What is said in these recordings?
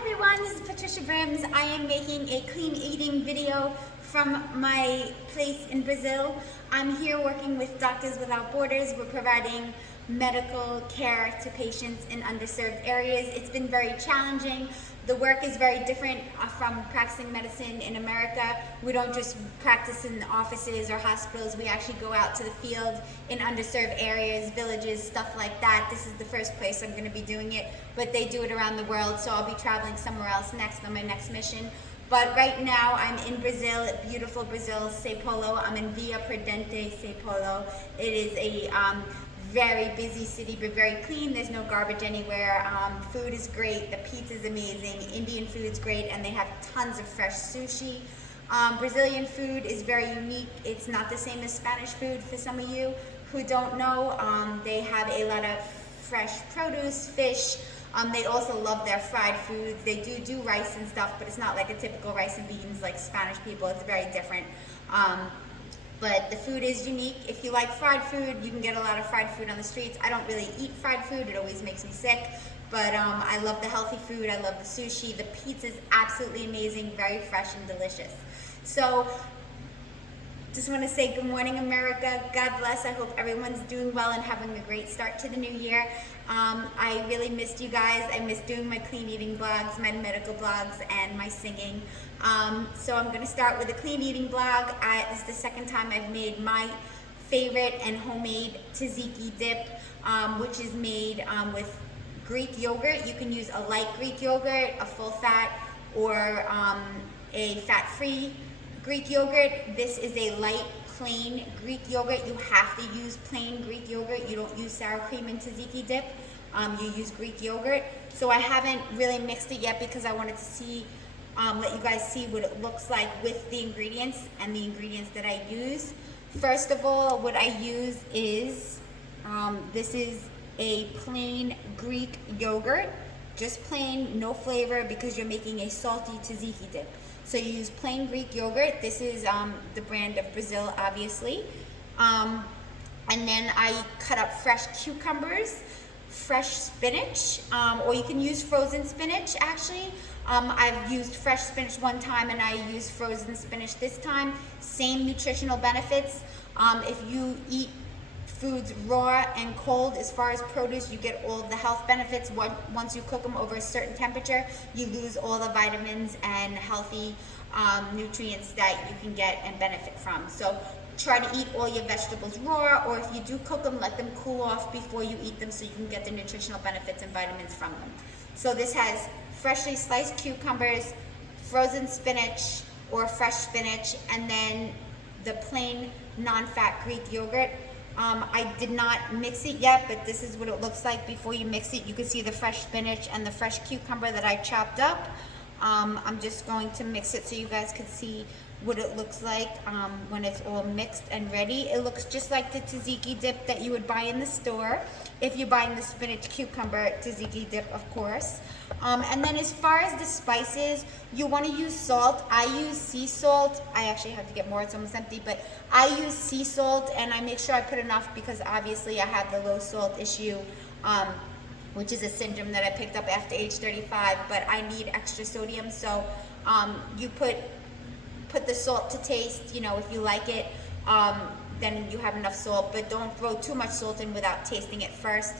everyone, this is Patricia Brims. I am making a clean eating video from my place in Brazil. I'm here working with Doctors Without Borders. We're providing medical care to patients in underserved areas. It's been very challenging. The work is very different from practicing medicine in America. We don't just practice in offices or hospitals. We actually go out to the field in underserved areas, villages, stuff like that. This is the first place I'm going to be doing it, but they do it around the world, so I'll be traveling somewhere else next on my next mission. But right now I'm in Brazil, beautiful Brazil, Sao Paulo. I'm in Via Prudente, Sao Paulo. It is a very busy city, but very clean. There's no garbage anywhere. Food is great. The pizza is amazing. Indian food's great, and they have tons of fresh sushi. Brazilian food is very unique. It's not the same as Spanish food for some of you who don't know. They have a lot of fresh produce, fish. They also love their fried foods. They do rice and stuff, but it's not like a typical rice and beans like Spanish people. It's very different. But the food is unique. If you like fried food, you can get a lot of fried food on the streets. I don't really eat fried food. It always makes me sick. But I love the healthy food. I love the sushi. The pizza is absolutely amazing, very fresh and delicious. So just want to say good morning, America. God bless. I hope everyone's doing well and having a great start to the new year. I really missed you guys. I missed doing my clean eating blogs, my medical blogs, and my singing. So I'm going to start with a clean eating blog. This is the second time I've made my favorite and homemade tzatziki dip, which is made with Greek yogurt. You can use a light Greek yogurt, a full fat, or a fat-free Greek yogurt. This is a light, plain Greek yogurt. You have to use plain Greek yogurt. You don't use sour cream in tzatziki dip. You use Greek yogurt. So I haven't really mixed it yet because I wanted to see, let you guys see what it looks like with the ingredients and the ingredients that I use. First of all, what I use is, this is a plain Greek yogurt, just plain, no flavor, because you're making a salty tzatziki dip. So you use plain Greek yogurt. This is the brand of Brazil, obviously. And then I cut up fresh cucumbers, fresh spinach, or you can use frozen spinach, actually. I've used fresh spinach one time and I used frozen spinach this time. Same nutritional benefits. If you eat foods raw and cold, as far as produce, you get all the health benefits. Once you cook them over a certain temperature, you lose all the vitamins and healthy nutrients that you can get and benefit from. So try to eat all your vegetables raw, or if you do cook them, let them cool off before you eat them so you can get the nutritional benefits and vitamins from them. So this has freshly sliced cucumbers, frozen spinach or fresh spinach, and then the plain non-fat Greek yogurt. I did not mix it yet, but this is what it looks like before you mix it. You can see the fresh spinach and the fresh cucumber that I chopped up. I'm just going to mix it so you guys can see what it looks like when it's all mixed and ready. It looks just like the tzatziki dip that you would buy in the store, if you're buying the spinach cucumber tzatziki dip, of course. And then as far as the spices, you want to use salt. I use sea salt. I actually have to get more, it's almost empty, but I use sea salt, and I make sure I put enough because obviously I have the low salt issue, which is a syndrome that I picked up after age 35, but I need extra sodium. So you put the salt to taste, you know, if you like it, then you have enough salt, but don't throw too much salt in without tasting it first.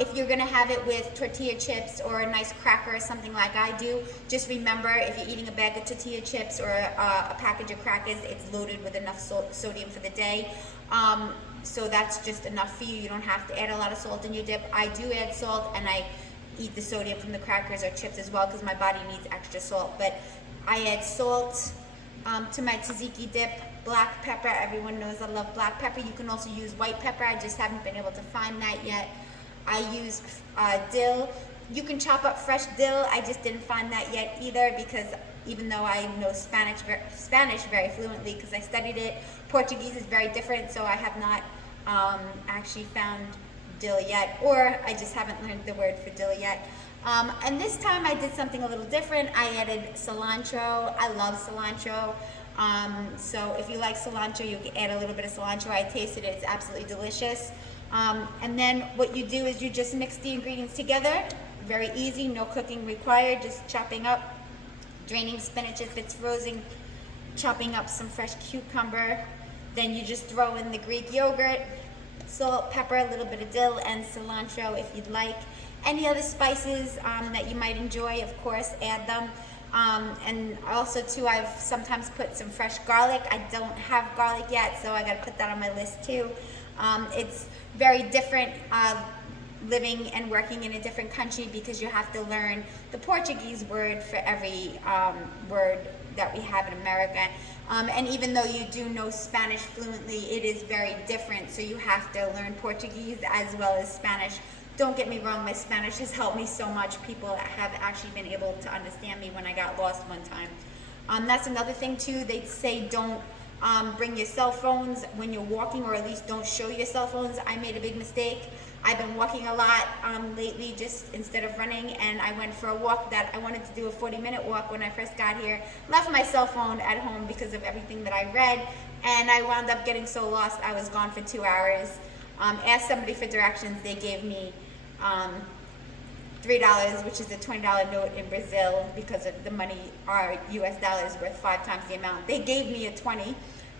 If you're gonna have it with tortilla chips or a nice cracker or something like I do, just remember, if you're eating a bag of tortilla chips or a package of crackers, it's loaded with enough sodium for the day. So that's just enough for you. You don't have to add a lot of salt in your dip. I do add salt, and I eat the sodium from the crackers or chips as well because my body needs extra salt. But I add salt to my tzatziki dip, black pepper. Everyone knows I love black pepper. You can also use white pepper. I just haven't been able to find that yet. I use dill. You can chop up fresh dill. I just didn't find that yet either, because even though I know Spanish very fluently because I studied it, Portuguese is very different, so I have not actually found dill yet, or I just haven't learned the word for dill yet. And this time I did something a little different. I added cilantro. I love cilantro. So if you like cilantro, you can add a little bit of cilantro. I tasted it. It's absolutely delicious. And then what you do is you just mix the ingredients together. very easy, no cooking required, just chopping up, draining spinach if it's frozen, chopping up some fresh cucumber. Then you just throw in the Greek yogurt, salt, pepper, a little bit of dill, and cilantro if you'd like. Any other spices that you might enjoy, of course, add them. And also too, I've sometimes put some fresh garlic. I don't have garlic yet, so I gotta put that on my list too. It's very different living and working in a different country because you have to learn the Portuguese word for every word that we have in America. And even though you do know Spanish fluently, it is very different, so you have to learn Portuguese as well as Spanish. Don't get me wrong, my Spanish has helped me so much. People have actually been able to understand me when I got lost one time. That's another thing too. They say don't bring your cell phones when you're walking, or at least don't show your cell phones. I made a big mistake. I've been walking a lot lately, just instead of running, and I went for a walk that I wanted to do, a 40-minute walk when I first got here. Left my cell phone at home because of everything that I read, and I wound up getting so lost I was gone for 2 hours. Asked somebody for directions. They gave me $3, which is a $20 note in Brazil, because of the money, our US dollars worth 5 times the amount. They gave me a 20,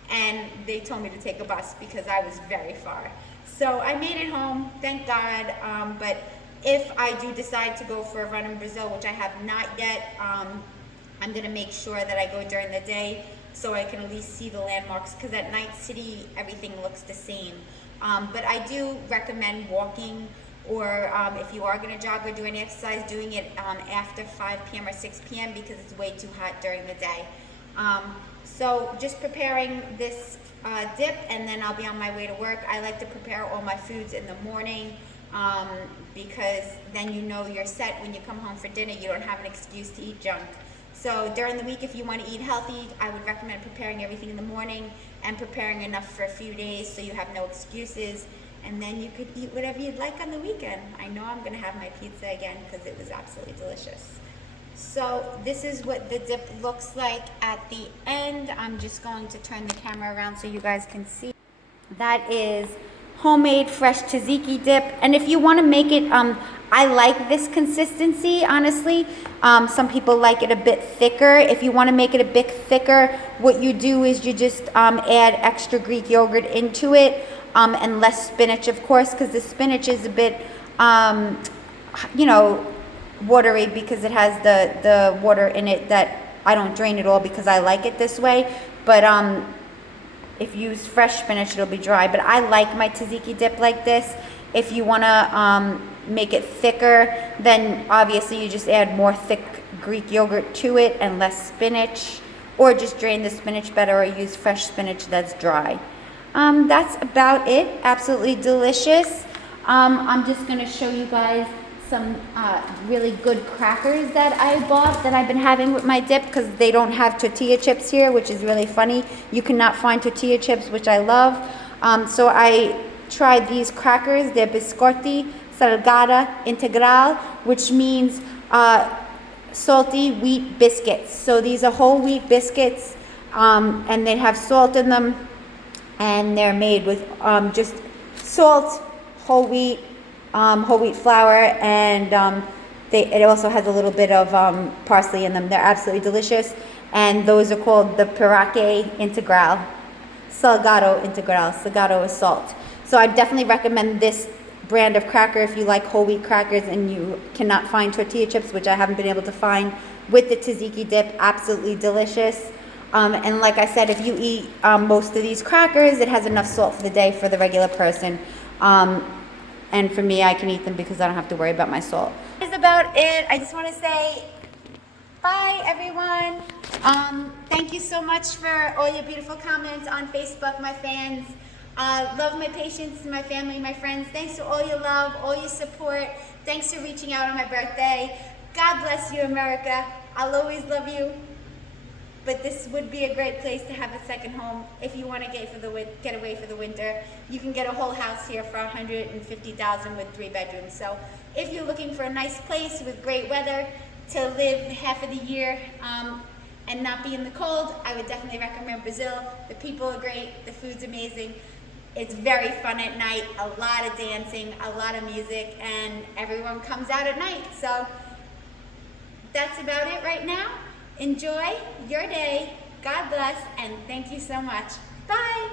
and they told me to take a bus because I was very far. So I made it home, thank God. But if I do decide to go for a run in Brazil, which I have not yet, I'm gonna make sure that I go during the day so I can at least see the landmarks, because at night city, everything looks the same. But I do recommend walking, or if you are going to jog or do any exercise, doing it after 5 p.m. or 6 p.m. because it's way too hot during the day. So just preparing this dip, and then I'll be on my way to work. I like to prepare all my foods in the morning because then you know you're set when you come home for dinner. You don't have an excuse to eat junk. So during the week, if you want to eat healthy, I would recommend preparing everything in the morning and preparing enough for a few days so you have no excuses. And then you could eat whatever you'd like on the weekend. I know I'm going to have my pizza again because it was absolutely delicious. So this is what the dip looks like at the end. I'm just going to turn the camera around so you guys can see. That is homemade fresh tzatziki dip. And if you want to make it, I like this consistency, honestly. Some people like it a bit thicker. If you want to make it a bit thicker, what you do is you just add extra Greek yogurt into it. And less spinach, of course, because the spinach is a bit, you know, watery because it has the water in it that I don't drain it all because I like it this way. But if you use fresh spinach, it'll be dry. But I like my tzatziki dip like this. If you want to make it thicker, then obviously you just add more thick Greek yogurt to it and less spinach, or just drain the spinach better, or use fresh spinach that's dry. That's about it. Absolutely delicious. I'm just going to show you guys some really good crackers that I bought that I've been having with my dip, because they don't have tortilla chips here, which is really funny. You cannot find tortilla chips, which I love. So I tried these crackers. They're biscotti salgada integral, which means salty wheat biscuits. So these are whole wheat biscuits, and they have salt in them. And they're made with just salt, whole wheat flour, and it also has a little bit of parsley in them. They're absolutely delicious, and those are called the Piraque Integral, Salgado Integral. Salgado is salt. So I definitely recommend this brand of cracker if you like whole wheat crackers and you cannot find tortilla chips, which I haven't been able to find, with the tzatziki dip. Absolutely delicious. And like I said, if you eat most of these crackers, it has enough salt for the day for the regular person. And for me, I can eat them because I don't have to worry about my salt. That is about it. I just want to say bye, everyone. Thank you so much for all your beautiful comments on Facebook, my fans. Love my patients, my family, my friends. Thanks for all your love, all your support. Thanks for reaching out on my birthday. God bless you, America. I'll always love you. But this would be a great place to have a second home if you want to get away for the winter. You can get a whole house here for $150,000 with 3 bedrooms. So if you're looking for a nice place with great weather to live half of the year and not be in the cold, I would definitely recommend Brazil. The people are great, the food's amazing. It's very fun at night, a lot of dancing, a lot of music, and everyone comes out at night. So that's about it right now. Enjoy your day. God bless, and thank you so much. Bye.